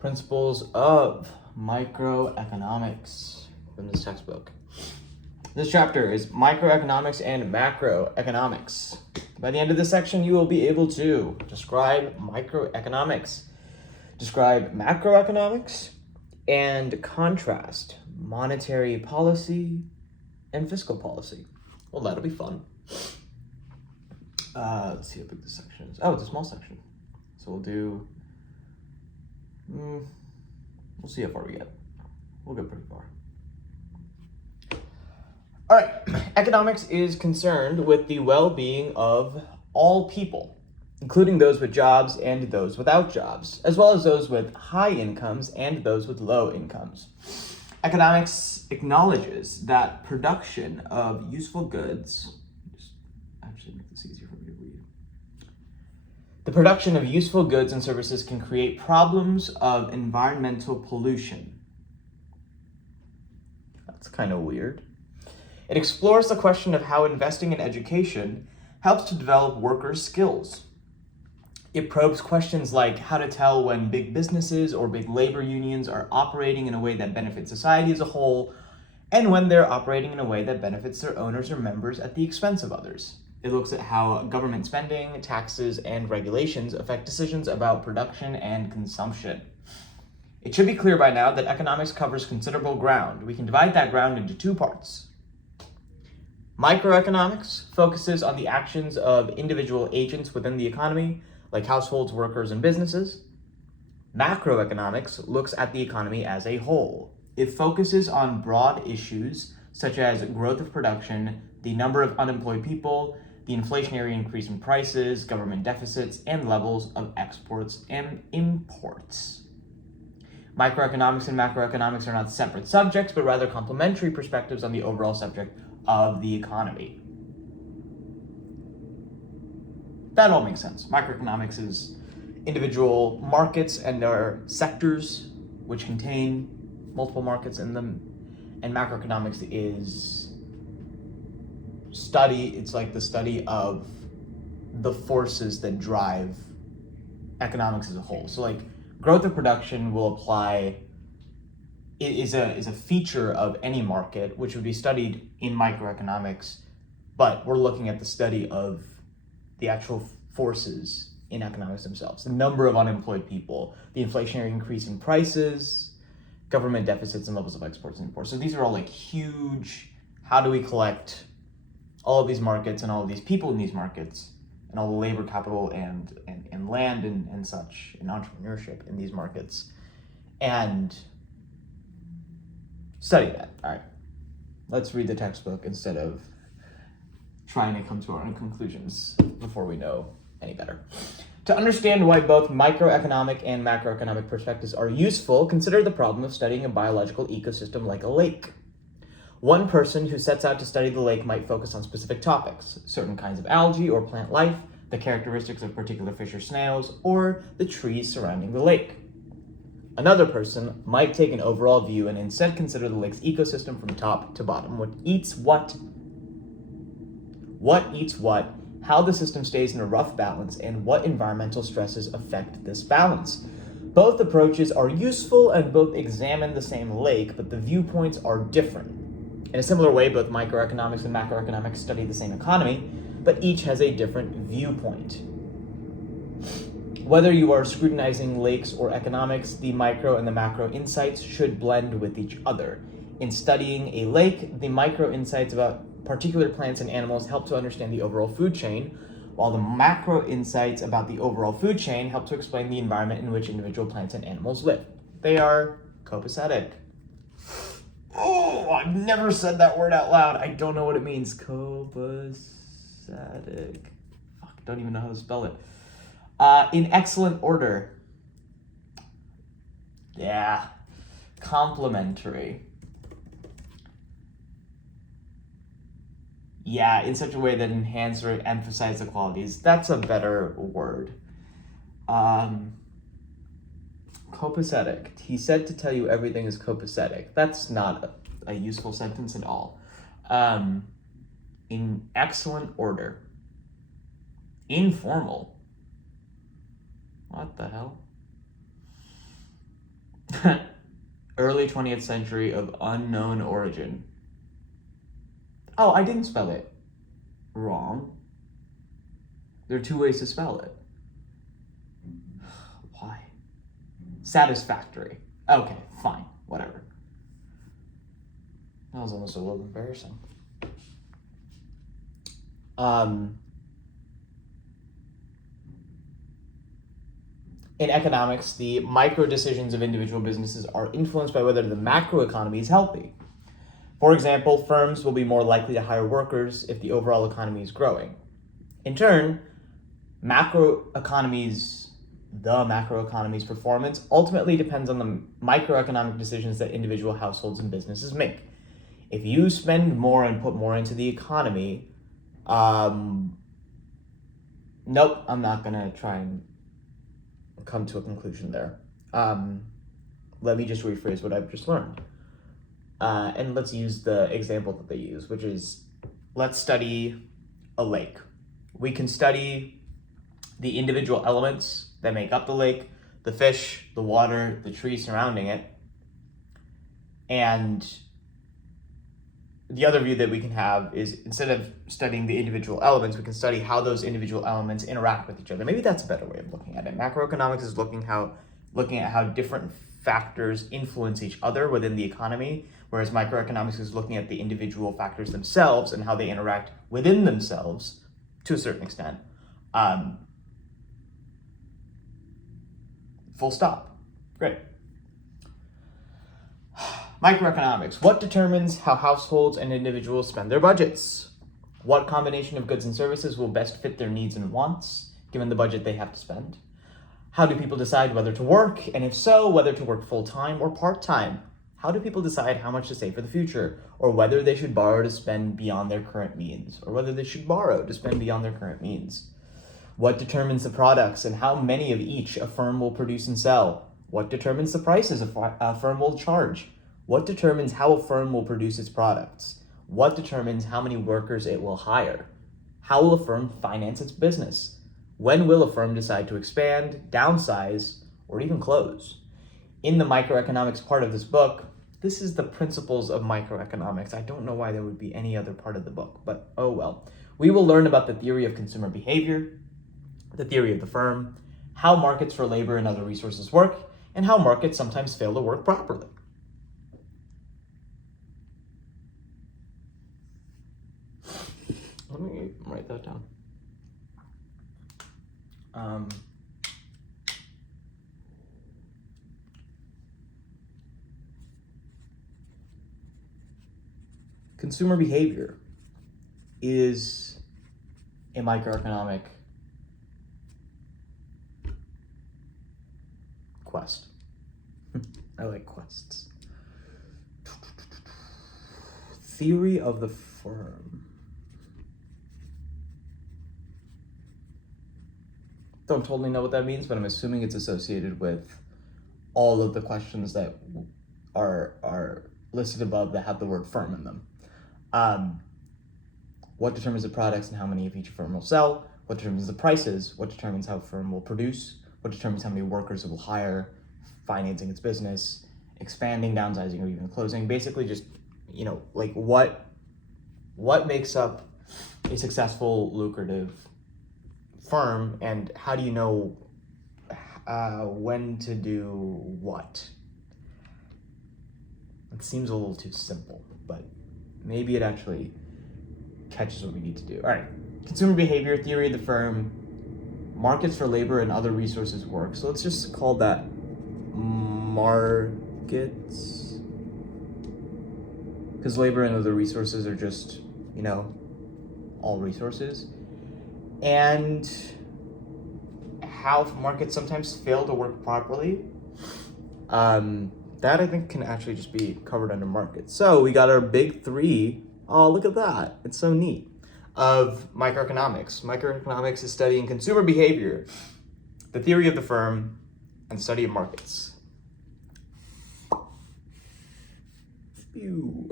Principles of Microeconomics from this textbook. This chapter is Microeconomics and Macroeconomics. By the end of this section, you will be able to describe microeconomics, describe macroeconomics, and contrast monetary policy and fiscal policy. Well, that'll be fun. Let's see how big this section is. Oh, it's a small section. So we'll do, we'll see how far we get. We'll get pretty far. All right, economics is concerned with the well-being of all people, including those with jobs and those without jobs, as well as those with high incomes and those with low incomes. Economics acknowledges that production of useful goods, just actually make this easier for me to read. The production of useful goods and services can create problems of environmental pollution. That's kind of weird. It explores the question of how investing in education helps to develop workers' skills. It probes questions like how to tell when big businesses or big labor unions are operating in a way that benefits society as a whole, and when they're operating in a way that benefits their owners or members at the expense of others. It looks at how government spending, taxes, and regulations affect decisions about production and consumption. It should be clear by now that economics covers considerable ground. We can divide that ground into two parts. Microeconomics focuses on the actions of individual agents within the economy, like households, workers, and businesses. Macroeconomics looks at the economy as a whole. It focuses on broad issues such as growth of production, the number of unemployed people, the inflationary increase in prices, government deficits, and levels of exports and imports. Microeconomics and macroeconomics are not separate subjects, but rather complementary perspectives on the overall subject of the economy. That all makes sense. Microeconomics is individual markets and their sectors, which contain multiple markets in them. And macroeconomics is it's like the study of the forces that drive economics as a whole. So like growth of production will apply, it is a feature of any market, which would be studied in microeconomics, but we're looking at the study of the actual forces in economics themselves. The number of unemployed people, the inflationary increase in prices, government deficits, and levels of exports and imports. So these are all like huge, how do we collect all of these markets and all of these people in these markets and all the labor capital and land and such and entrepreneurship in these markets and study that. All right, let's read the textbook instead of trying to come to our own conclusions before we know any better. To understand why both microeconomic and macroeconomic perspectives are useful, consider the problem of studying a biological ecosystem like a lake. One person who sets out to study the lake might focus on specific topics, certain kinds of algae or plant life, the characteristics of particular fish or snails, or the trees surrounding the lake. Another person might take an overall view and instead consider the lake's ecosystem from top to bottom. What eats what, how the system stays in a rough balance, and what environmental stresses affect this balance. Both approaches are useful and both examine the same lake, but the viewpoints are different. In a similar way, both microeconomics and macroeconomics study the same economy, but each has a different viewpoint. Whether you are scrutinizing lakes or economics, the micro and the macro insights should blend with each other. In studying a lake, the micro insights about particular plants and animals help to understand the overall food chain, while the macro insights about the overall food chain help to explain the environment in which individual plants and animals live. They are copacetic. Oh, I've never said that word out loud. I don't know what it means. Copacetic. Fuck, don't even know how to spell it. In excellent order. Yeah. Complementary. Yeah, in such a way that enhance or emphasize the qualities. That's a better word. Copacetic. He said to tell you everything is copacetic. That's not a useful sentence at all. In excellent order. Informal. What the hell? Early 20th century of unknown origin. Oh, I didn't spell it wrong. There are two ways to spell it. Why? Satisfactory. Okay, fine, whatever. That was almost a little embarrassing. In economics, the micro decisions of individual businesses are influenced by whether the macroeconomy is healthy. For example, firms will be more likely to hire workers if the overall economy is growing. In turn, the macroeconomy's performance ultimately depends on the microeconomic decisions that individual households and businesses make. If you spend more and put more into the economy, nope, I'm not gonna try and come to a conclusion there. Let me just rephrase what I've just learned. And let's use the example that they use, which is, let's study a lake. We can study the individual elements that make up the lake, the fish, the water, the trees surrounding it. And the other view that we can have is, instead of studying the individual elements, we can study how those individual elements interact with each other. Maybe that's a better way of looking at it. Macroeconomics is looking at how different factors influence each other within the economy, whereas microeconomics is looking at the individual factors themselves and how they interact within themselves to a certain extent. Full stop. Great. Microeconomics. What determines how households and individuals spend their budgets? What combination of goods and services will best fit their needs and wants, given the budget they have to spend? How do people decide whether to work, and if so, whether to work full-time or part-time? How do people decide how much to save for the future, or whether they should borrow to spend beyond their current means, or whether they should borrow to spend beyond their current means? What determines the products and how many of each a firm will produce and sell? What determines the prices a firm will charge? What determines how a firm will produce its products? What determines how many workers it will hire? How will a firm finance its business? When will a firm decide to expand, downsize, or even close? In the microeconomics part of this book, this is the principles of microeconomics. I don't know why there would be any other part of the book, but oh well. We will learn about the theory of consumer behavior, the theory of the firm, how markets for labor and other resources work, and how markets sometimes fail to work properly. Let me write that down. Consumer behavior is a microeconomic quest. I like quests. Theory of the firm. Don't totally know what that means, but I'm assuming it's associated with all of the questions that are listed above that have the word firm in them. What determines the products and how many of each firm will sell? What determines the prices? What determines how a firm will produce? What determines how many workers it will hire? Financing its business, expanding, downsizing, or even closing. Basically just, like what makes up a successful, lucrative firm, and how do you know when to do what? It seems a little too simple, but maybe it actually catches what we need to do. All right, consumer behavior, theory of the firm, markets for labor and other resources work. So let's just call that markets, because labor and other resources are just, all resources. And how markets sometimes fail to work properly. That I think can actually just be covered under markets. So we got our big three. Oh, look at that. It's so neat. Of microeconomics. Microeconomics is studying consumer behavior, the theory of the firm, and study of markets. Phew.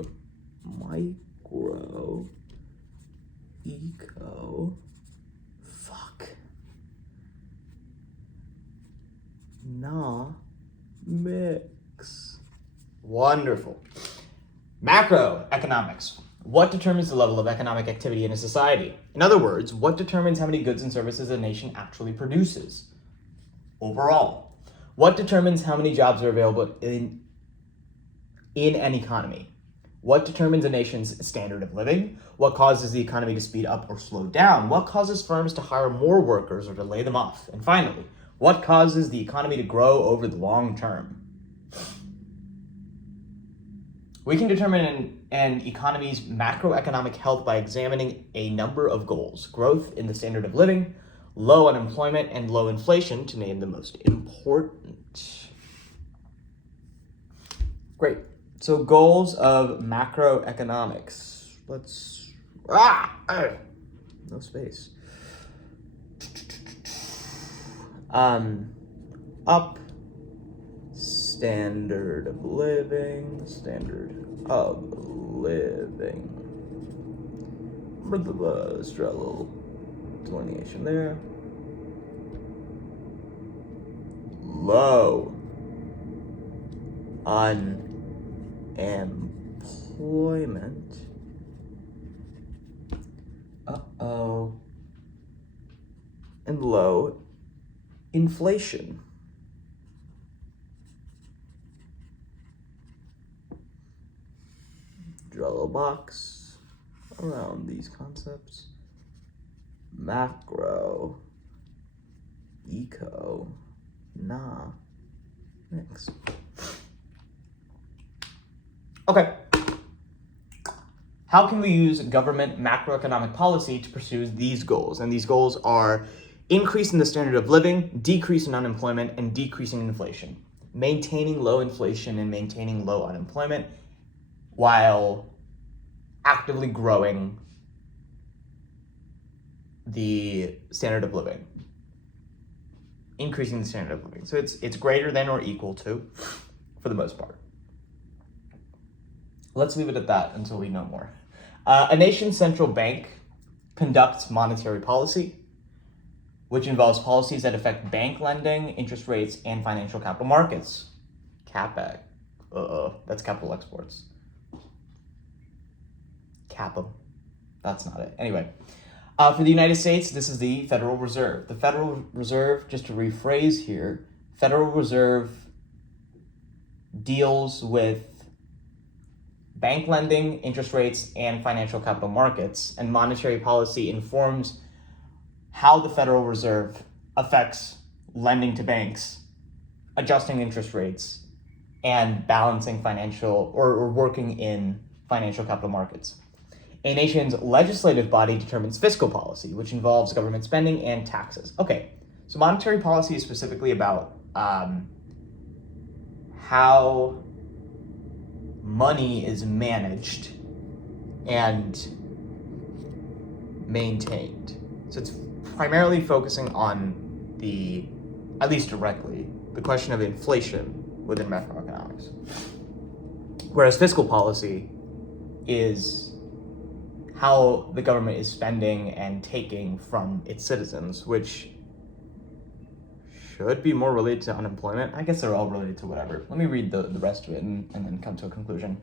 Microeconomics. Wonderful. Macroeconomics. What determines the level of economic activity in a society? In other words, what determines how many goods and services a nation actually produces overall? What determines how many jobs are available in an economy? What determines a nation's standard of living? What causes the economy to speed up or slow down? What causes firms to hire more workers or to lay them off? And finally, what causes the economy to grow over the long term? We can determine an economy's macroeconomic health by examining a number of goals: growth in the standard of living, low unemployment, and low inflation, to name the most important. Great. So goals of macroeconomics. No space. Up standard of living. Let's draw a little delineation there. Low unemployment. And low inflation. Draw a little box around these concepts. Macroeconomics. Okay. How can we use government macroeconomic policy to pursue these goals? And these goals are increase in the standard of living, decrease in unemployment, and decreasing inflation. Maintaining low inflation and maintaining low unemployment while actively growing the standard of living. Increasing the standard of living. So it's greater than or equal to, for the most part. Let's leave it at that until we know more. A nation's central bank conducts monetary policy, which involves policies that affect bank lending, interest rates, and financial capital markets. CapEx. That's capital exports. Capital. That's not it. Anyway, for the United States, this is the Federal Reserve. The Federal Reserve, just to rephrase here, Federal Reserve deals with bank lending, interest rates, and financial capital markets, and monetary policy informs how the Federal Reserve affects lending to banks, adjusting interest rates, and balancing financial or working in financial capital markets. A nation's legislative body determines fiscal policy, which involves government spending and taxes. Okay, so monetary policy is specifically about how money is managed and maintained. So it's primarily focusing on at least directly, the question of inflation within macroeconomics. Whereas fiscal policy is how the government is spending and taking from its citizens, which should be more related to unemployment. I guess they're all related to whatever. Let me read the rest of it and then come to a conclusion,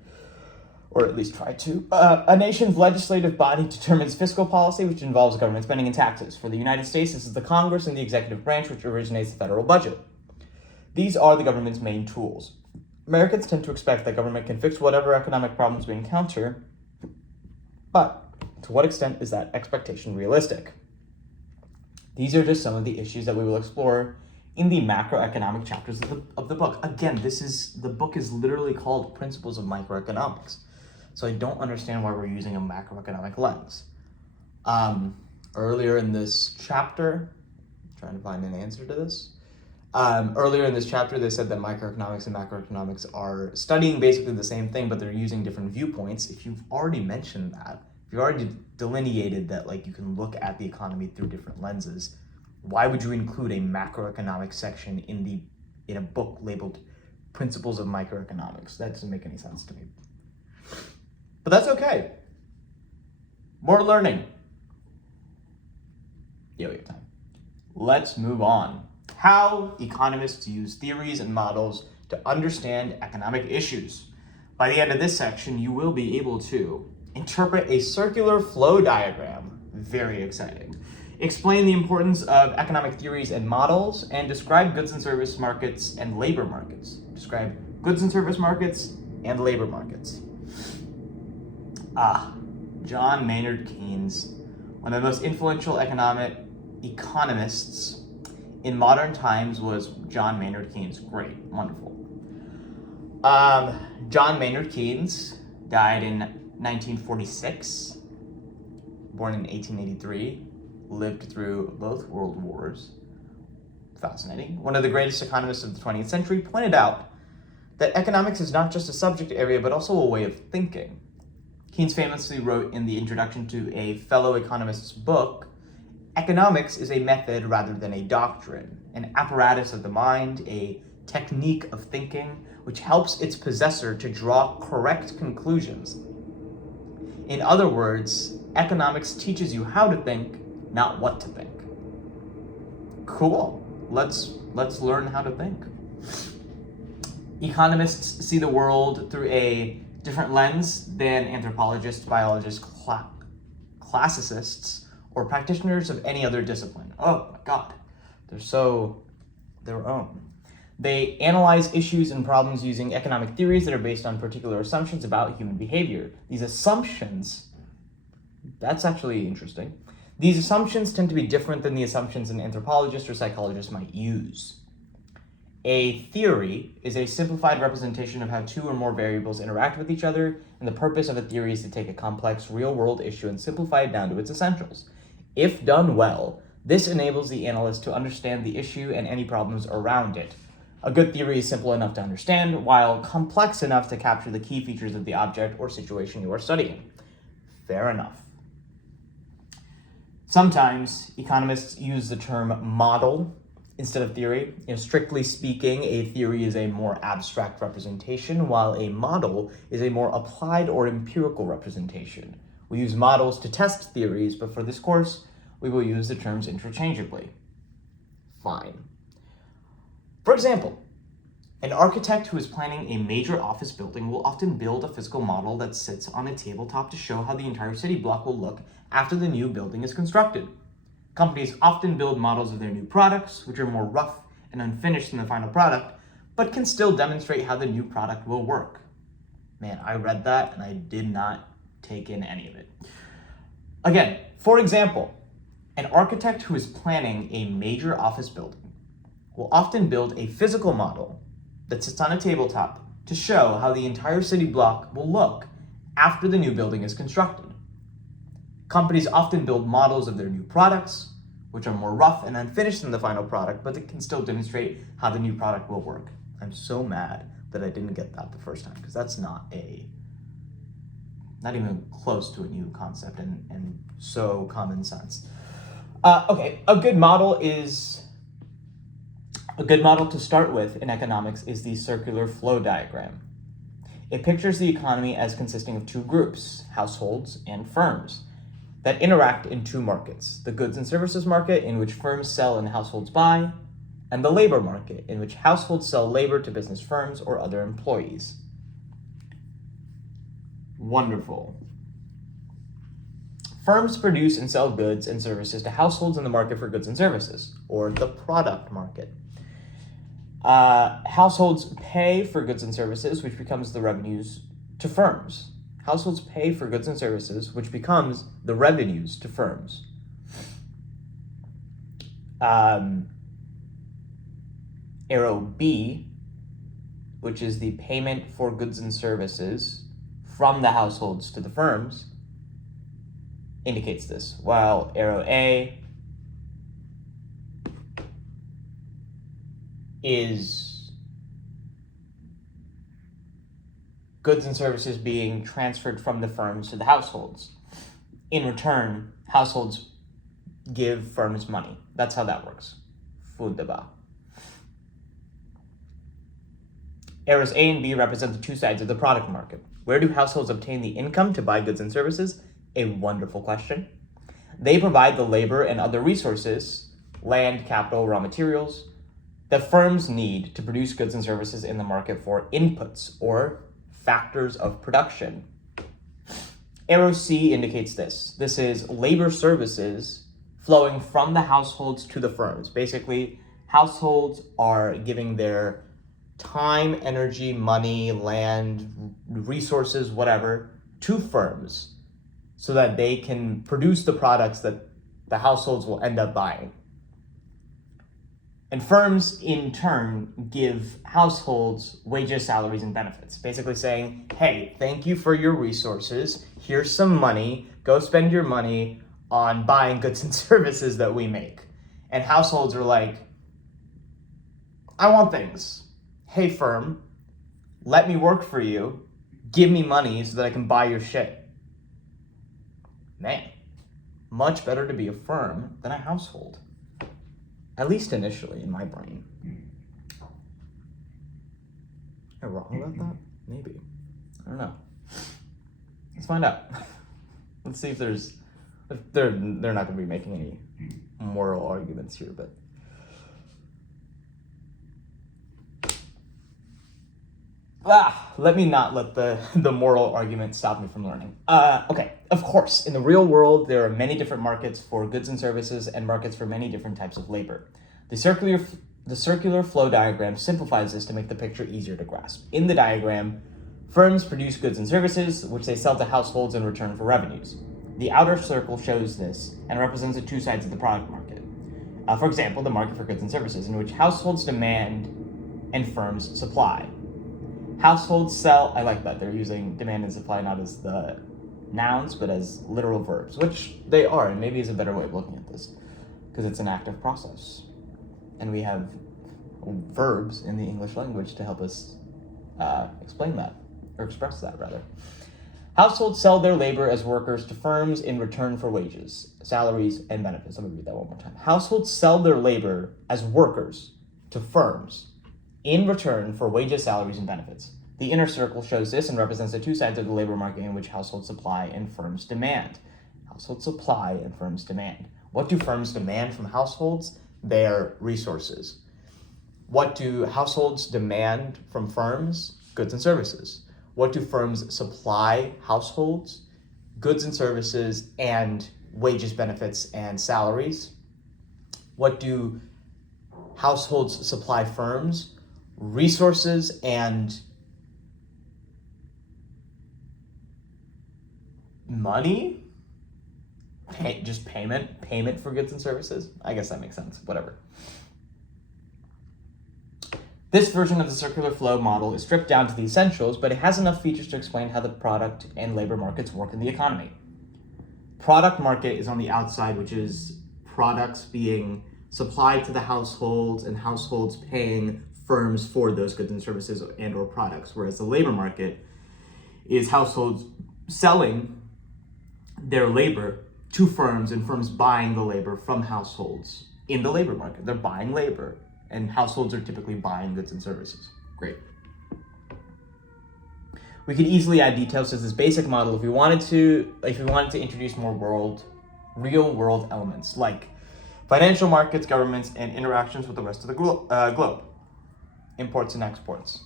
or at least try to. A nation's legislative body determines fiscal policy, which involves government spending and taxes. For the United States, this is the Congress and the executive branch, which originates the federal budget. These are the government's main tools. Americans tend to expect that government can fix whatever economic problems we encounter, but to what extent is that expectation realistic? These are just some of the issues that we will explore in the macroeconomic chapters of the book. Again, the book is literally called Principles of Microeconomics. So I don't understand why we're using a macroeconomic lens. Earlier in this chapter, I'm trying to find an answer to this. Earlier in this chapter, they said that microeconomics and macroeconomics are studying basically the same thing, but they're using different viewpoints. If you've already mentioned that, if you already delineated that, like, you can look at the economy through different lenses, why would you include a macroeconomics section in a book labeled Principles of Microeconomics? That doesn't make any sense to me. But that's okay. More learning. Yeah, we have time. Let's move on. How economists use theories and models to understand economic issues. By the end of this section, you will be able to interpret a circular flow diagram, very exciting, explain the importance of economic theories and models, and describe goods and service markets and labor markets. Describe goods and service markets and labor markets. John Maynard Keynes, one of the most influential economists in modern times was John Maynard Keynes. Great, wonderful. John Maynard Keynes died in 1946, born in 1883, lived through both world wars. Fascinating. One of the greatest economists of the 20th century pointed out that economics is not just a subject area, but also a way of thinking. Keynes famously wrote in the introduction to a fellow economist's book, "Economics is a method rather than a doctrine, an apparatus of the mind, a technique of thinking, which helps its possessor to draw correct conclusions." In other words, economics teaches you how to think, not what to think. Cool. Let's learn how to think. Economists see the world through a different lens than anthropologists, biologists, classicists, or practitioners of any other discipline. Oh my God, they're so their own. They analyze issues and problems using economic theories that are based on particular assumptions about human behavior. These assumptions, that's actually interesting. These assumptions tend to be different than the assumptions an anthropologist or psychologist might use. A theory is a simplified representation of how two or more variables interact with each other, and the purpose of a theory is to take a complex, real-world issue and simplify it down to its essentials. If done well, this enables the analyst to understand the issue and any problems around it. A good theory is simple enough to understand, while complex enough to capture the key features of the object or situation you are studying. Fair enough. Sometimes economists use the term model instead of theory. Strictly speaking, a theory is a more abstract representation, while a model is a more applied or empirical representation. We use models to test theories, but for this course, we will use the terms interchangeably. Fine. For example, an architect who is planning a major office building will often build a physical model that sits on a tabletop to show how the entire city block will look after the new building is constructed. Companies often build models of their new products, which are more rough and unfinished than the final product, but can still demonstrate how the new product will work. Man, I read that and I did not take in any of it. Again, for example, an architect who is planning a major office building will often build a physical model that sits on a tabletop to show how the entire city block will look after the new building is constructed. Companies often build models of their new products, which are more rough and unfinished than the final product, but it can still demonstrate how the new product will work. I'm so mad that I didn't get that the first time, because that's not even close to a new concept and so common sense. Okay, a good model to start with in economics is the circular flow diagram. It pictures the economy as consisting of two groups, households and firms, that interact in two markets: the goods and services market, in which firms sell and households buy, and the labor market, in which households sell labor to business firms or other employees. Wonderful. Firms produce and sell goods and services to households in the market for goods and services, or the product market. Households pay for goods and services, which becomes the revenues to firms. Households pay for goods and services, which becomes the revenues to firms. Arrow B, which is the payment for goods and services from the households to the firms, indicates this, while arrow A is goods and services being transferred from the firms to the households. In return, households give firms money. That's how that works. Wunderbar. Arrows A and B represent the two sides of the product market. Where do households obtain the income to buy goods and services? A wonderful question. They provide the labor and other resources, land, capital, raw materials, that firms need to produce goods and services in the market for inputs or factors of production. Arrow C indicates this. This is labor services flowing from the households to the firms. Basically, households are giving their time, energy, money, land, resources, whatever, to firms so that they can produce the products that the households will end up buying. And firms, in turn, give households wages, salaries, and benefits. Basically saying, hey, thank you for your resources. Here's some money. Go spend your money on buying goods and services that we make. And households are like, I want things. Hey, firm, let me work for you. Give me money so that I can buy your shit. Man, much better to be a firm than a household. At least initially in my brain. Am I wrong about that? Maybe. I don't know. Let's find out. Let's see if they're not going to be making any moral arguments here, but let me not let the moral argument stop me from learning. Okay, of course, in the real world, there are many different markets for goods and services and markets for many different types of labor. The circular flow diagram simplifies this to make the picture easier to grasp. In the diagram, firms produce goods and services, which they sell to households in return for revenues. The outer circle shows this and represents the two sides of the product market. For example, the market for goods and services, in which households demand and firms supply. Households sell, I like that, they're using demand and supply not as the nouns, but as literal verbs, which they are, and maybe is a better way of looking at this, because it's an active process. And we have verbs in the English language to help us explain that, or express that, rather. Households sell their labor as workers to firms in return for wages, salaries, and benefits. Let me read that one more time. Households sell their labor as workers to firms in return for wages, salaries, and benefits. The inner circle shows this and represents the two sides of the labor market in which households supply and firms demand. Households supply and firms demand. What do firms demand from households? Their resources. What do households demand from firms? Goods and services. What do firms supply households? Goods and services and wages, benefits, and salaries. What do households supply firms? Resources and money? Just payment for goods and services? I guess that makes sense, whatever. This version of the circular flow model is stripped down to the essentials, but it has enough features to explain how the product and labor markets work in the economy. Product market is on the outside, which is products being supplied to the households and households paying firms for those goods and services and or products, whereas the labor market is households selling their labor to firms and firms buying the labor from households in the labor market. They're buying labor and households are typically buying goods and services. Great. We could easily add details to this basic model if we wanted to introduce more real world elements like financial markets, governments, and interactions with the rest of the globe. Imports and exports.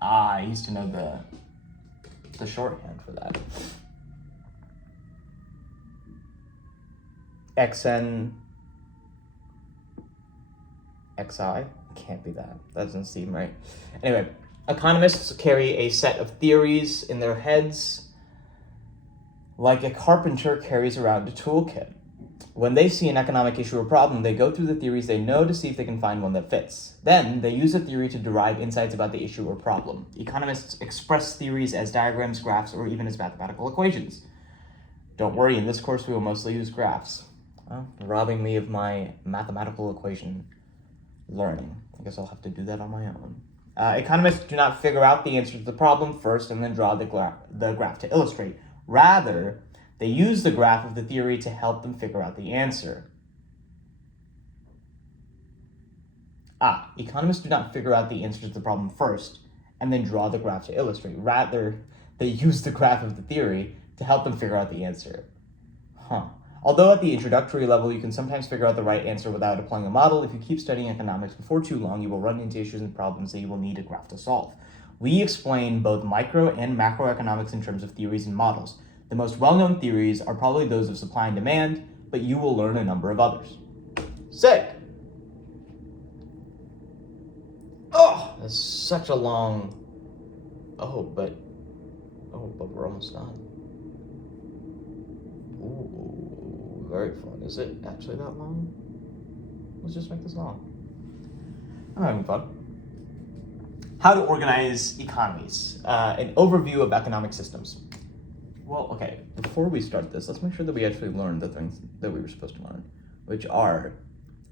I used to know the shorthand for that. XN, XI? Can't be that. That doesn't seem right. Anyway, economists carry a set of theories in their heads like a carpenter carries around a toolkit. When they see an economic issue or problem, they go through the theories they know to see if they can find one that fits. Then, they use a theory to derive insights about the issue or problem. Economists express theories as diagrams, graphs, or even as mathematical equations. Don't worry, in this course we will mostly use graphs. Well, robbing me of my mathematical equation learning. I guess I'll have to do that on my own. Economists do not figure out the answer to the problem first and then draw the graph to illustrate. Rather, they use the graph of the theory to help them figure out the answer. Economists do not figure out the answer to the problem first and then draw the graph to illustrate. Rather, they use the graph of the theory to help them figure out the answer. Although at the introductory level, you can sometimes figure out the right answer without applying a model, if you keep studying economics for too long, you will run into issues and problems that you will need a graph to solve. We explain both micro and macroeconomics in terms of theories and models. The most well-known theories are probably those of supply and demand, but you will learn a number of others. Sick! Oh, that's such a long... but we're almost done. Ooh, very fun. Is it actually that long? Let's just make this long. I'm having fun. How to organize economies. An overview of economic systems. Well, okay, before we start this, let's make sure that we actually learn the things that we were supposed to learn, which are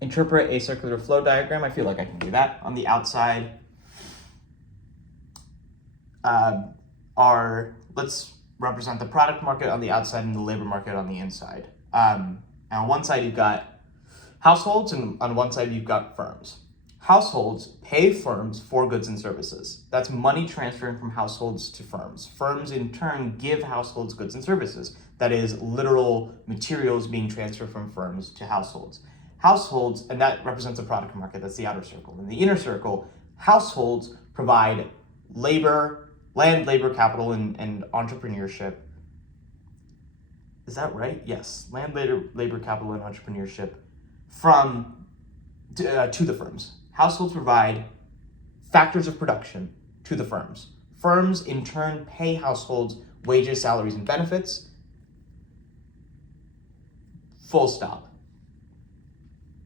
interpret a circular flow diagram. I feel like I can do that. On the outside let's represent the product market on the outside and the labor market on the inside. And on one side, you've got households, and on one side, you've got firms. Households pay firms for goods and services. That's money transferring from households to firms. Firms, in turn, give households goods and services. That is literal materials being transferred from firms to households. Households, and that represents the product market, that's the outer circle. In the inner circle, households provide labor, land, labor, capital, and entrepreneurship. Is that right? Yes, land, labor, capital, and entrepreneurship to the firms. Households provide factors of production to the firms. Firms, in turn, pay households wages, salaries, and benefits. Full stop.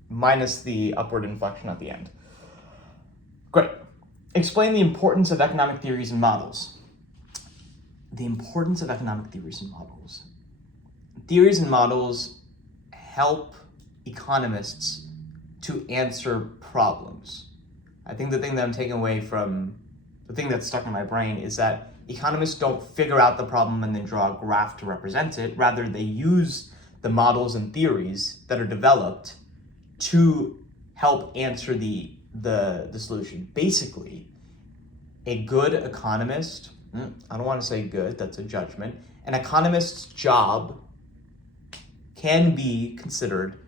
Minus the upward inflection at the end. Great. Explain the importance of economic theories and models. The importance of economic theories and models. Theories and models help economists to answer problems. I think the thing that I'm taking away from, the thing that's stuck in my brain is that economists don't figure out the problem and then draw a graph to represent it. Rather, they use the models and theories that are developed to help answer the solution. Basically, a good economist, I don't want to say good, that's a judgment. An economist's job can be considered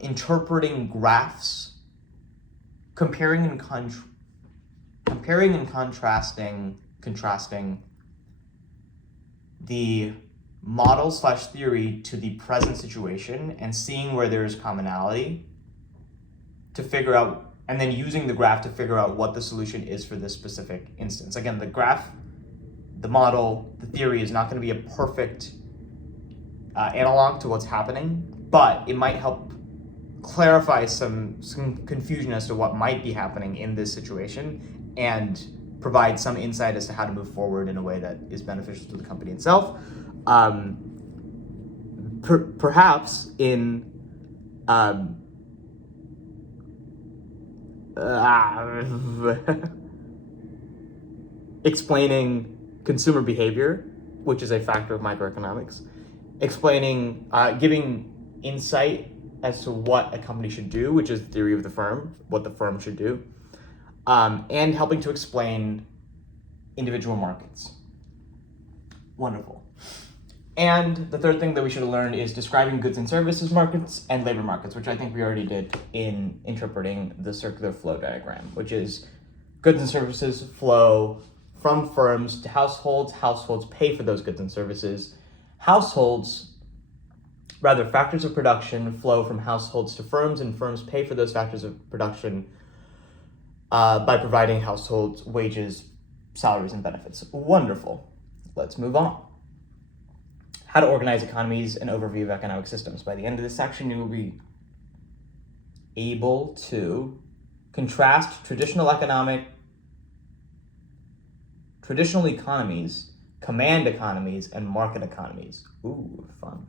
interpreting graphs, comparing and contrasting the model/theory to the present situation and seeing where there's commonality to figure out, and then using the graph to figure out what the solution is for this specific instance. Again, the graph, the model, the theory is not going to be a perfect analog to what's happening, but it might help clarify some confusion as to what might be happening in this situation and provide some insight as to how to move forward in a way that is beneficial to the company itself. Perhaps in explaining consumer behavior, which is a factor of microeconomics, explaining, giving insight as to what a company should do, which is the theory of the firm, what the firm should do, and helping to explain individual markets. Wonderful. And the third thing that we should have learned is describing goods and services markets and labor markets, which I think we already did in interpreting the circular flow diagram, which is goods and services flow from firms to households. Households pay for those goods and services. Factors of production flow from households to firms, and firms pay for those factors of production by providing households wages, salaries, and benefits. Wonderful. Let's move on. How to organize economies, an overview of economic systems. By the end of this section, you will be able to contrast traditional economies, command economies, and market economies. Ooh, fun.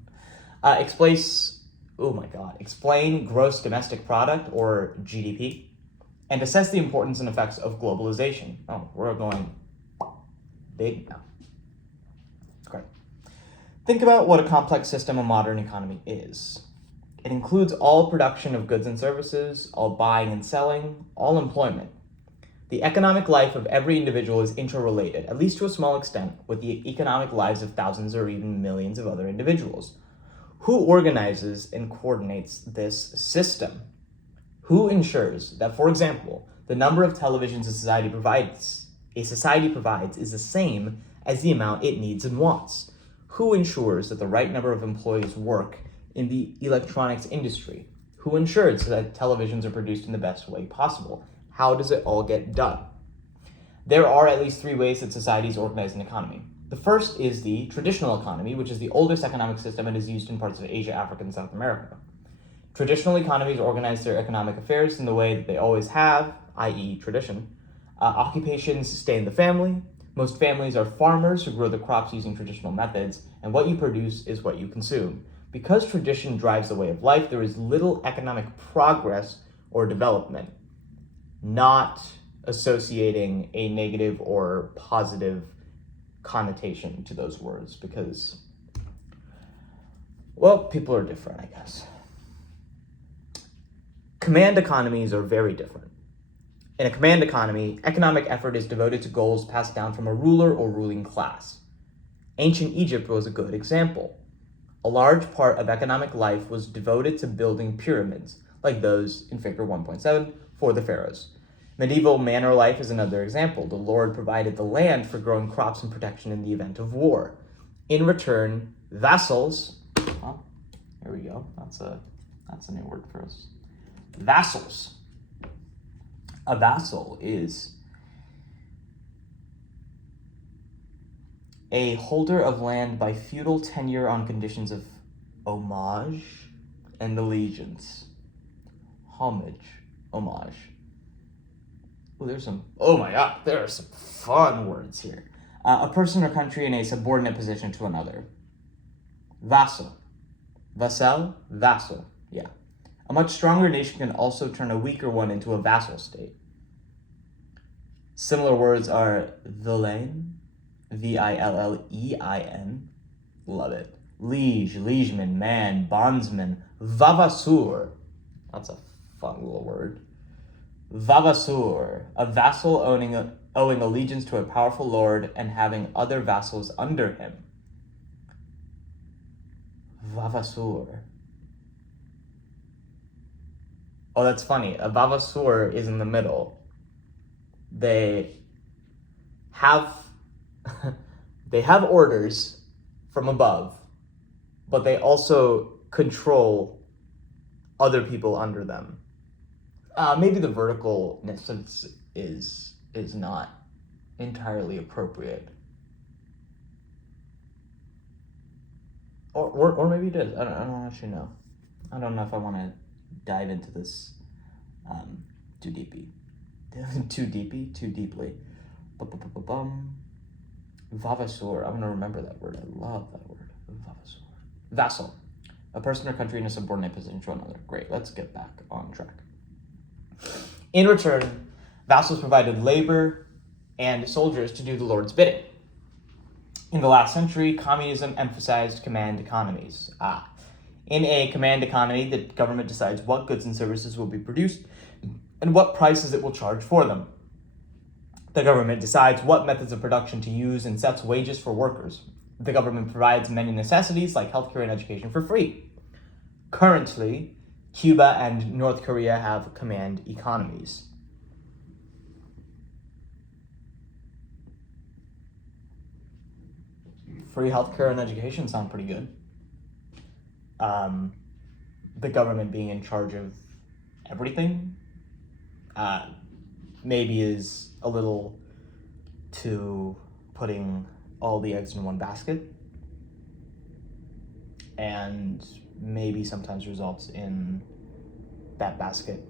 Explain gross domestic product, or GDP, and assess the importance and effects of globalization. Oh, we're going big now. Great. Think about what a complex system a modern economy is. It includes all production of goods and services, all buying and selling, all employment. The economic life of every individual is interrelated, at least to a small extent, with the economic lives of thousands or even millions of other individuals. Who organizes and coordinates this system? Who ensures that, for example, the number of televisions a society provides is the same as the amount it needs and wants? Who ensures that the right number of employees work in the electronics industry? Who ensures that televisions are produced in the best way possible? How does it all get done? There are at least 3 ways that societies organize an economy. The first is the traditional economy, which is the oldest economic system and is used in parts of Asia, Africa, and South America. Traditional economies organize their economic affairs in the way that they always have, i.e. tradition. Occupations stay in the family. Most families are farmers who grow the crops using traditional methods, and what you produce is what you consume. Because tradition drives the way of life, there is little economic progress or development, not associating a negative or positive connotation to those words because, well, people are different, I guess. Command economies are very different. In a command economy, economic effort is devoted to goals passed down from a ruler or ruling class. Ancient Egypt was a good example. A large part of economic life was devoted to building pyramids, like those in Figure 1.7 for the pharaohs. Medieval manor life is another example. The Lord provided the land for growing crops and protection in the event of war. In return, vassals, well, here we go. That's a new word for us. Vassals. A vassal is a holder of land by feudal tenure on conditions of homage and allegiance. Homage, homage. Oh my god, there are some fun words here. A person or country in a subordinate position to another. Vassal. Vassal, vassal, yeah. A much stronger nation can also turn a weaker one into a vassal state. Similar words are villain, Villein, love it. Liege, liegeman, man, bondsman, vavasseur. That's a fun little word. Vavasseur, a vassal owing allegiance to a powerful lord and having other vassals under him. Vavasseur. Oh, that's funny. A vavasseur is in the middle. They have orders from above, but they also control other people under them. Maybe the verticalness is not entirely appropriate. Or maybe it is. I don't actually know. I don't know if I want to dive into this too deeply. Vavasseur. I'm going to remember that word. I love that word. Vavasseur. Vassal. A person or country in a subordinate position to another. Great. Let's get back on track. In return, vassals provided labor and soldiers to do the Lord's bidding. In the last century, communism emphasized command economies. In a command economy, the government decides what goods and services will be produced and what prices it will charge for them. The government decides what methods of production to use and sets wages for workers. The government provides many necessities like healthcare and education for free. Currently, Cuba and North Korea have command economies. Free healthcare and education sound pretty good. The government being in charge of everything maybe is a little too putting all the eggs in one basket, and maybe sometimes results in that basket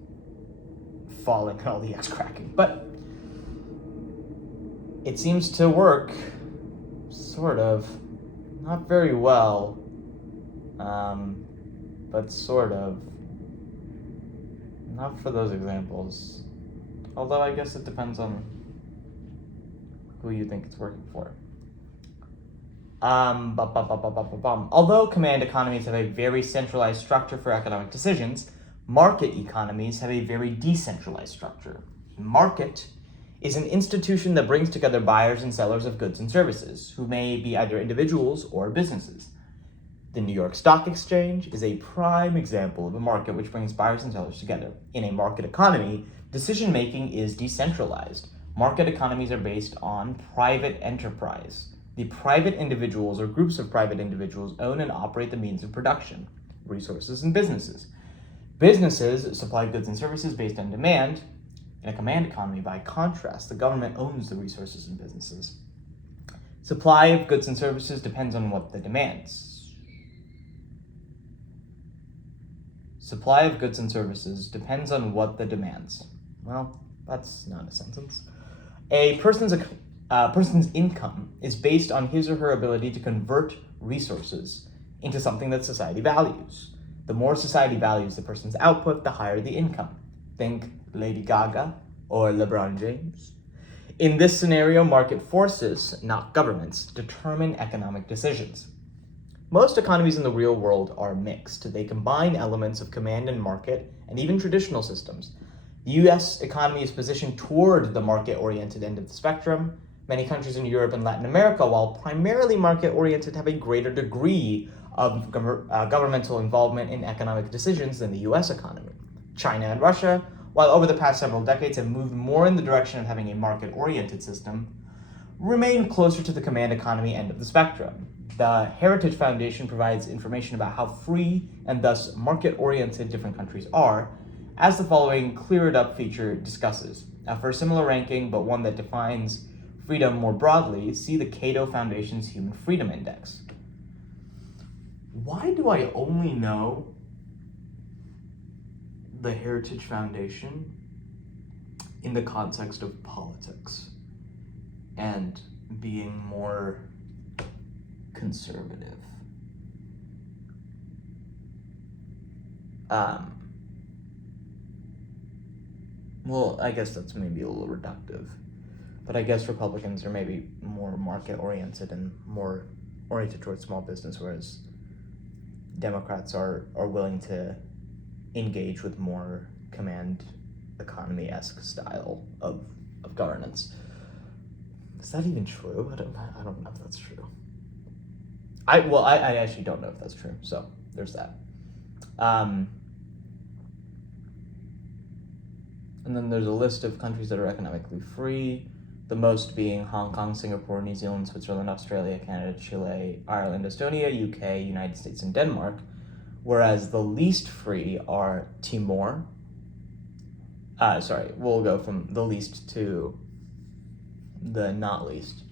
falling and all the eggs cracking. But it seems to work, sort of. Not very well, but sort of. Not for those examples. Although I guess it depends on who you think it's working for. Although command economies have a very centralized structure for economic decisions, market economies have a very decentralized structure. Market is an institution that brings together buyers and sellers of goods and services, who may be either individuals or businesses. The New York Stock Exchange is a prime example of a market which brings buyers and sellers together. In a market economy, decision-making is decentralized. Market economies are based on private enterprise. The private individuals or groups of private individuals own and operate the means of production, resources, and businesses. Businesses supply goods and services based on demand. In a command economy, by contrast, the government owns the resources and businesses. Supply of goods and services depends on what the demands. Supply of goods and services depends on what the demands. Well, that's not a sentence. A person's income is based on his or her ability to convert resources into something that society values. The more society values the person's output, the higher the income. Think Lady Gaga or LeBron James. In this scenario, market forces, not governments, determine economic decisions. Most economies in the real world are mixed. They combine elements of command and market, and even traditional systems. The US economy is positioned toward the market-oriented end of the spectrum. Many countries in Europe and Latin America, while primarily market-oriented, have a greater degree of governmental involvement in economic decisions than the US economy. China and Russia, while over the past several decades have moved more in the direction of having a market-oriented system, remain closer to the command economy end of the spectrum. The Heritage Foundation provides information about how free and thus market-oriented different countries are, as the following cleared-up feature discusses. For a similar ranking, but one that defines freedom more broadly, see the Cato Foundation's Human Freedom Index. Why do I only know the Heritage Foundation in the context of politics and being more conservative? Well, I guess that's maybe a little reductive, but I guess Republicans are maybe more market-oriented and more oriented towards small business, whereas Democrats are willing to engage with more command economy-esque style of governance. Is that even true? I don't know if that's true. I actually don't know if that's true, so there's that. And then there's a list of countries that are economically free, the most being Hong Kong, Singapore, New Zealand, Switzerland, Australia, Canada, Chile, Ireland, Estonia, UK, United States, and Denmark, whereas the least free are Timor. We'll go from the least to the not least.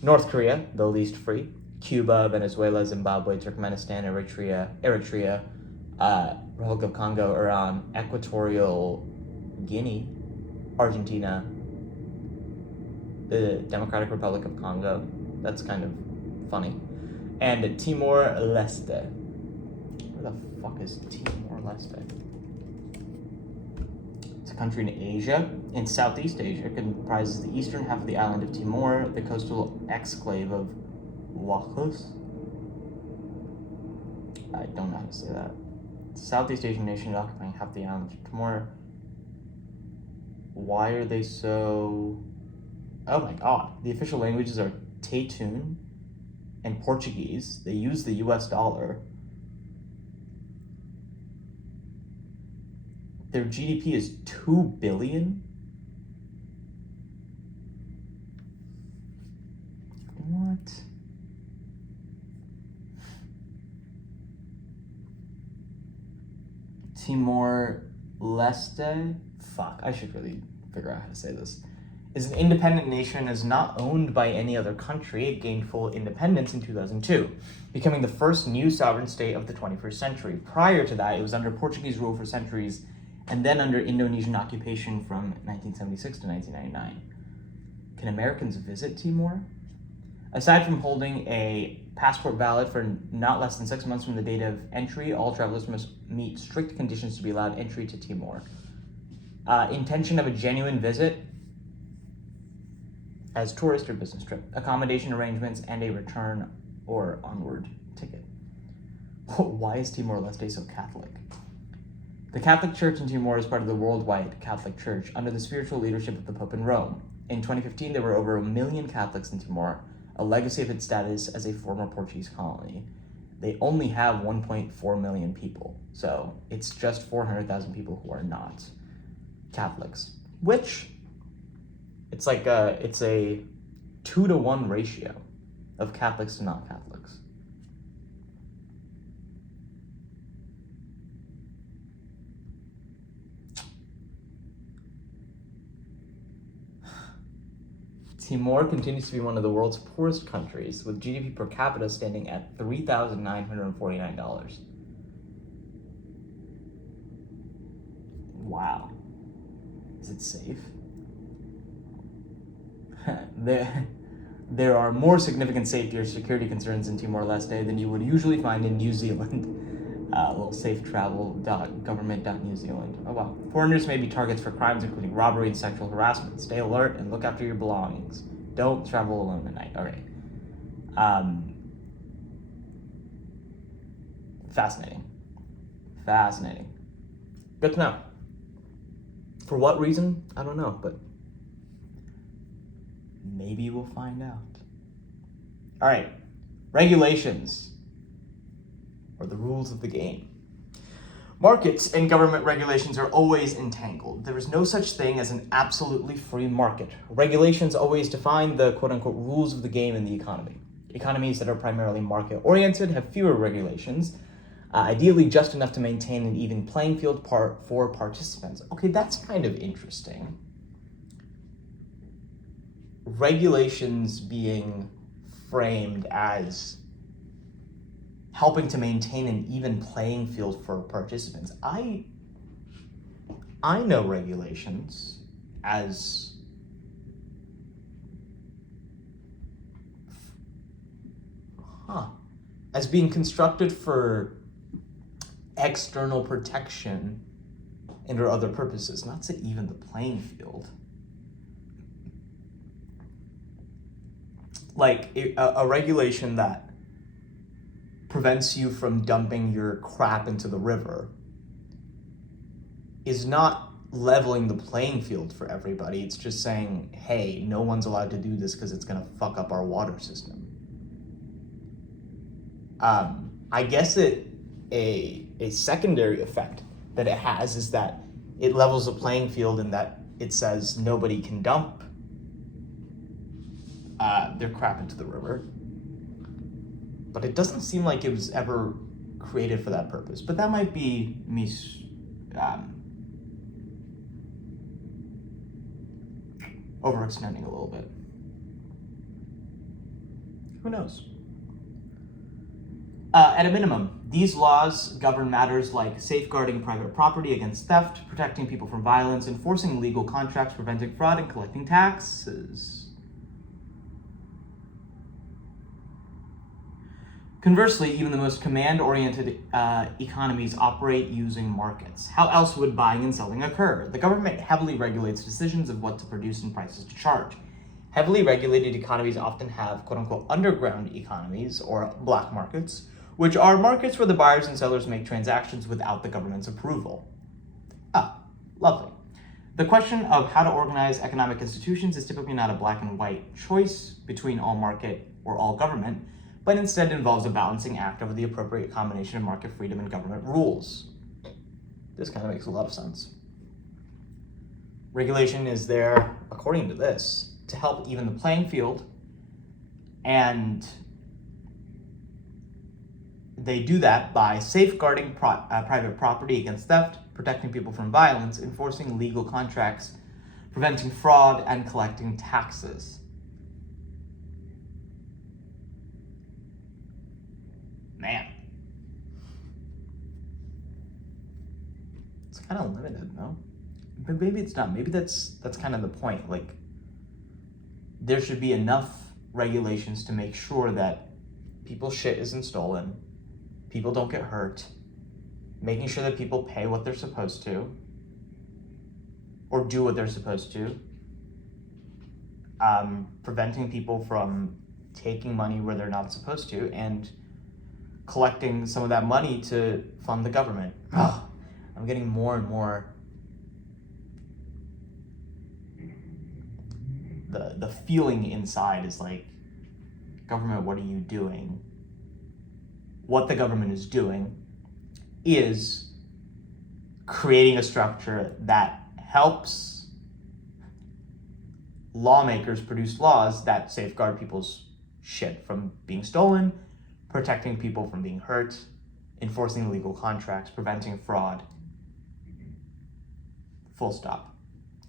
North Korea, the least free. Cuba, Venezuela, Zimbabwe, Turkmenistan, Eritrea, Republic of Congo, Iran, Equatorial Guinea, Argentina, the Democratic Republic of Congo. That's kind of funny. And Timor-Leste. Where the fuck is Timor-Leste? It's a country in Asia, in Southeast Asia. It comprises the eastern half of the island of Timor, the coastal exclave of Oaxaca. I don't know how to say that. Southeast Asian nation occupying half the island of Timor. Why are they so... Oh my god. The official languages are Tetum and Portuguese. They use the US dollar. Their GDP is $2 billion? What? Timor-Leste? Fuck, I should really figure out how to say this. Is an independent nation and is not owned by any other country. It gained full independence in 2002, becoming the first new sovereign state of the 21st century. Prior to that, it was under Portuguese rule for centuries, and then under Indonesian occupation from 1976 to 1999. Can Americans visit Timor? Aside from holding a passport valid for not less than 6 months from the date of entry, all travelers must meet strict conditions to be allowed entry to Timor. Intention of a genuine visit as tourist or business trip, accommodation arrangements, and a return or onward ticket. Why is Timor-Leste so Catholic? The Catholic Church in Timor is part of the worldwide Catholic Church under the spiritual leadership of the Pope in Rome. In 2015, there were over 1 million Catholics in Timor, a legacy of its status as a former Portuguese colony. they only have 1.4 million people. So it's just 400,000 people who are not Catholics, which it's a 2-to-1 ratio of Catholics to non-Catholics. Timor continues to be one of the world's poorest countries, with GDP per capita standing at $3,949. Wow. Is it safe? There are more significant safety or security concerns in Timor-Leste than you would usually find in New Zealand. A little safetravel.government.New Zealand. Oh wow. Foreigners may be targets for crimes including robbery and sexual harassment. Stay alert and look after your belongings. Don't travel alone at night. Okay. Fascinating. Good to know. For what reason? I don't know, but maybe we'll find out. All right. Regulations, or the rules of the game. Markets and government regulations are always entangled. There is no such thing as an absolutely free market. Regulations always define the quote-unquote rules of the game in the economy. Economies that are primarily market-oriented have fewer regulations, ideally just enough to maintain an even playing field for participants. Okay, that's kind of interesting. Regulations being framed as helping to maintain an even playing field for participants. I know regulations as being constructed for external protection and or other purposes, not to even the playing field. Like a regulation that prevents you from dumping your crap into the river is not leveling the playing field for everybody. It's just saying, hey, no one's allowed to do this because it's going to fuck up our water system. I guess a secondary effect that it has is that it levels the playing field in that it says nobody can dump their crap into the river. But it doesn't seem like it was ever created for that purpose. But that might be me overextending a little bit. Who knows? At a minimum, these laws govern matters like safeguarding private property against theft, protecting people from violence, enforcing legal contracts, preventing fraud, and collecting taxes. Conversely, even the most command-oriented economies operate using markets. How else would buying and selling occur? The government heavily regulates decisions of what to produce and prices to charge. Heavily regulated economies often have quote-unquote underground economies, or black markets, which are markets where the buyers and sellers make transactions without the government's approval. Lovely. The question of how to organize economic institutions is typically not a black and white choice between all market or all government, but instead involves a balancing act over the appropriate combination of market freedom and government rules. This kind of makes a lot of sense. Regulation is there, according to this, to help even the playing field, and they do that by safeguarding private property against theft, protecting people from violence, enforcing legal contracts, preventing fraud, and collecting taxes. Man. It's kind of limited, no? But maybe it's not. Maybe that's kind of the point. Like, there should be enough regulations to make sure that people's shit isn't stolen, people don't get hurt, making sure that people pay what they're supposed to, or do what they're supposed to, preventing people from taking money where they're not supposed to, and collecting some of that money to fund the government. I'm getting more and more the feeling inside is like, government, what are you doing? what the government is doing is creating a structure that helps lawmakers produce laws that safeguard people's shit from being stolen, protecting people from being hurt, enforcing legal contracts, preventing fraud. Full stop.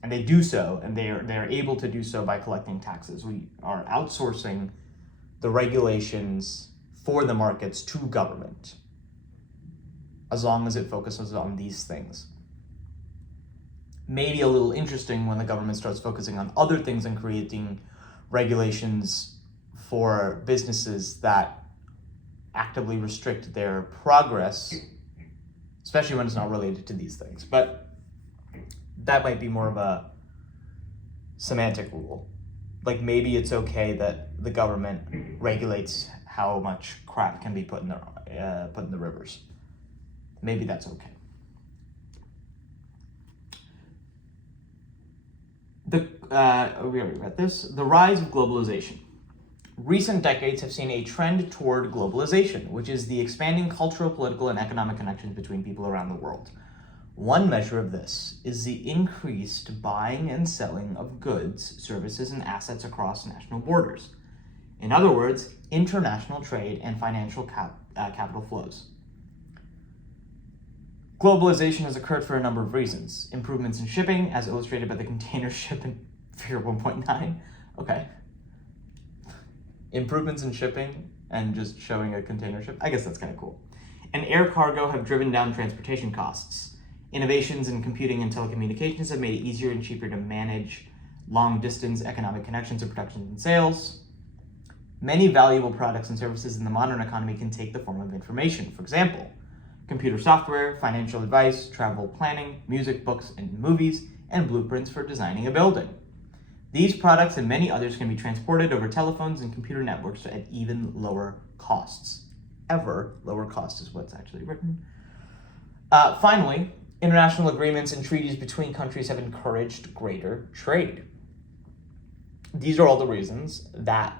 And they do so, and they're able to do so by collecting taxes. We are outsourcing the regulations for the markets to government, as long as it focuses on these things. Maybe a little interesting when the government starts focusing on other things and creating regulations for businesses that actively restrict their progress, especially when it's not related to these things. But that might be more of a semantic rule. Like maybe it's okay that the government regulates how much crap can be put in the rivers. Maybe that's okay. We already read this. The rise of globalization. Recent decades have seen a trend toward globalization, which is the expanding cultural, political, and economic connections between people around the world. One measure of this is the increased buying and selling of goods, services, and assets across national borders. In other words, international trade and financial capital flows. Globalization has occurred for a number of reasons. Improvements in shipping, as illustrated by the container ship in figure 1.9. Okay. Improvements in shipping and just showing a container ship. I guess that's kind of cool. And air cargo have driven down transportation costs. Innovations in computing and telecommunications have made it easier and cheaper to manage long-distance economic connections and production and sales. Many valuable products and services in the modern economy can take the form of information. For example, computer software, financial advice, travel planning, music, books, and movies, and blueprints for designing a building. These products and many others can be transported over telephones and computer networks at even lower costs. Ever lower cost is what's actually written. Finally, international agreements and treaties between countries have encouraged greater trade. These are all the reasons that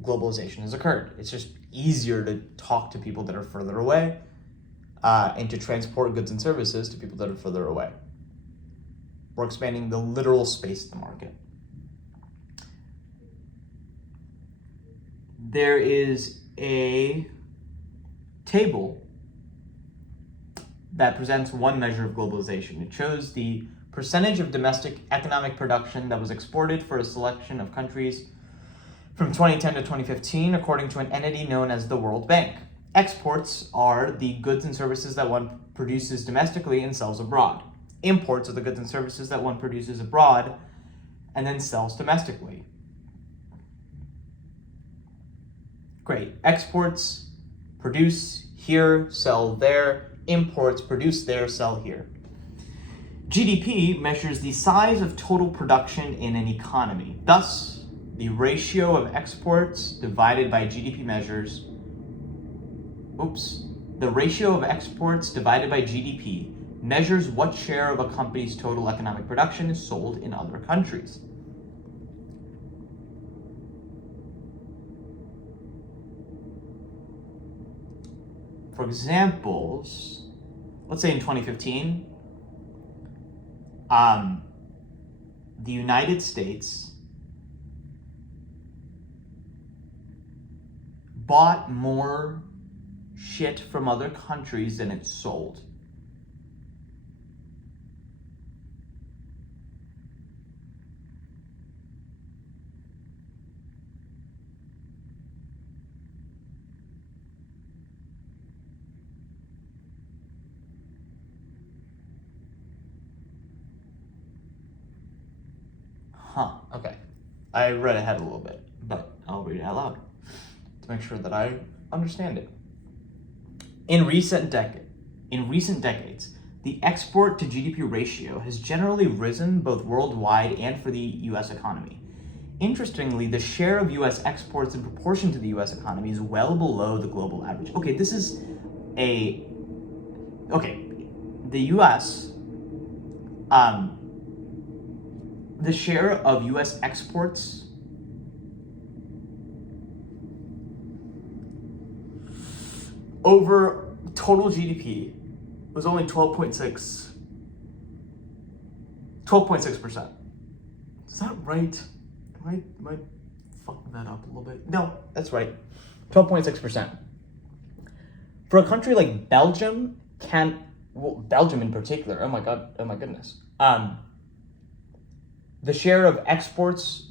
globalization has occurred. It's just easier to talk to people that are further away and to transport goods and services to people that are further away. We're expanding the literal space of the market. There is a table that presents one measure of globalization. It shows the percentage of domestic economic production that was exported for a selection of countries from 2010 to 2015, according to an entity known as the World Bank. Exports are the goods and services that one produces domestically and sells abroad. Imports are the goods and services that one produces abroad and then sells domestically. Great. Exports produce here, sell there. Imports produce there, sell here. GDP measures the size of total production in an economy. Thus, the ratio of exports divided by GDP measures. The ratio of exports divided by GDP measures what share of a company's total economic production is sold in other countries. For examples, let's say in 2015, the United States bought more shit from other countries than it sold. Okay. I read ahead a little bit, but I'll read it out loud to make sure that I understand it. In recent decades, the export to GDP ratio has generally risen both worldwide and for the US economy. Interestingly, the share of US exports in proportion to the US economy is well below the global average. The US, the share of US exports over total GDP was only 12.6%. Is that right? Am I fucking that up a little bit? No, that's right. 12.6%. For a country like Belgium, Belgium in particular, oh my goodness. The share of exports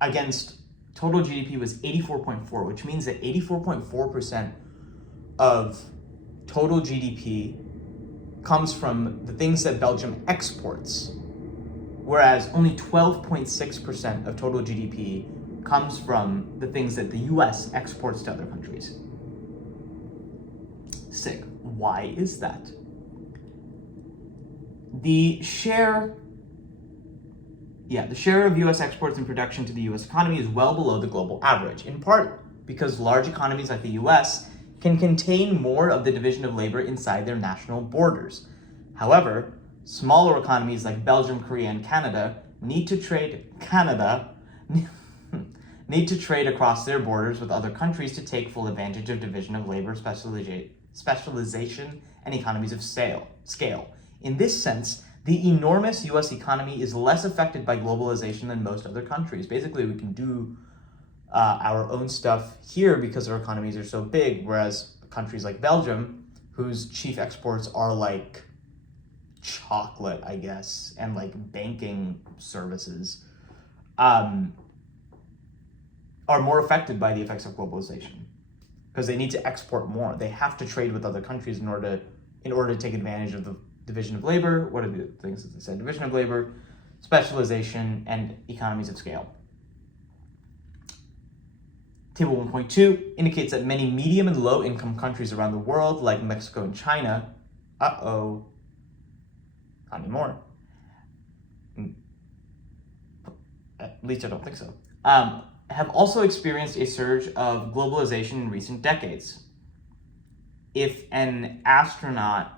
against total GDP was 84.4, which means that 84.4% of total GDP comes from the things that Belgium exports, whereas only 12.6% of total GDP comes from the things that the US exports to other countries. Sick. Why is that? The share of US exports and production to the US economy is well below the global average, in part because large economies like the US can contain more of the division of labor inside their national borders. However, smaller economies like Belgium, Korea, and Canada need to trade across their borders with other countries to take full advantage of division of labor, specialization, and economies of scale. In this sense, the enormous US economy is less affected by globalization than most other countries. Basically, we can do our own stuff here because our economies are so big, whereas countries like Belgium, whose chief exports are like chocolate, I guess, and like banking services, are more affected by the effects of globalization because they need to export more. They have to trade with other countries in order to take advantage of the division of labor. What are the things that they said? Division of labor, specialization, and economies of scale. Table 1.2 indicates that many medium and low income countries around the world, like Mexico and China, not anymore. At least I don't think so. Have also experienced a surge of globalization in recent decades. If an astronaut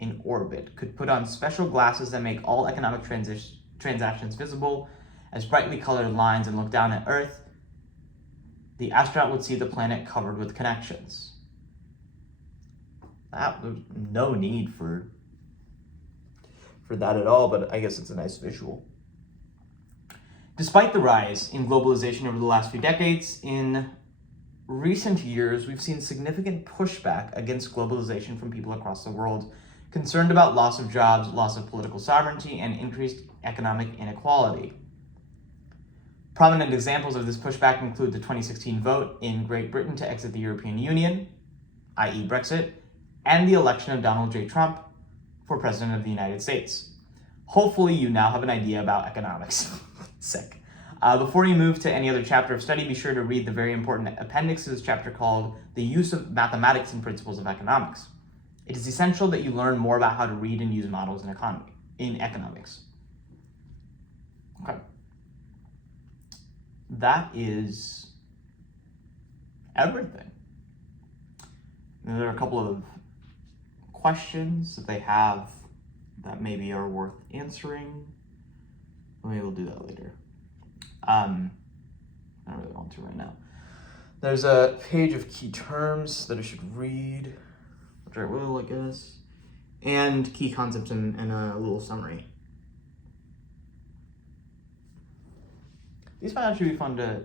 in orbit could put on special glasses that make all economic transactions visible as brightly colored lines and look down at Earth, the astronaut would see the planet covered with connections. There's no need for that at all, but I guess it's a nice visual. Despite the rise in globalization over the last few decades, in recent years, we've seen significant pushback against globalization from people across the world, concerned about loss of jobs, loss of political sovereignty, and increased economic inequality. Prominent examples of this pushback include the 2016 vote in Great Britain to exit the European Union, i.e. Brexit, and the election of Donald J. Trump for President of the United States. Hopefully you now have an idea about economics. Sick. Before you move to any other chapter of study, be sure to read the very important appendix to this chapter called The Use of Mathematics and Principles of Economics. It is essential that you learn more about how to read and use models in economics. Okay. That is everything. And there are a couple of questions that they have that maybe are worth answering. Maybe we'll do that later. I don't really want to right now. There's a page of key terms that I should read, which I will, I guess, and key concepts and a little summary. These might actually be fun to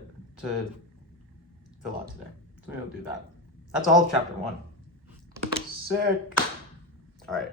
fill out today, so maybe we'll do that. That's all of chapter 1. Sick. All right.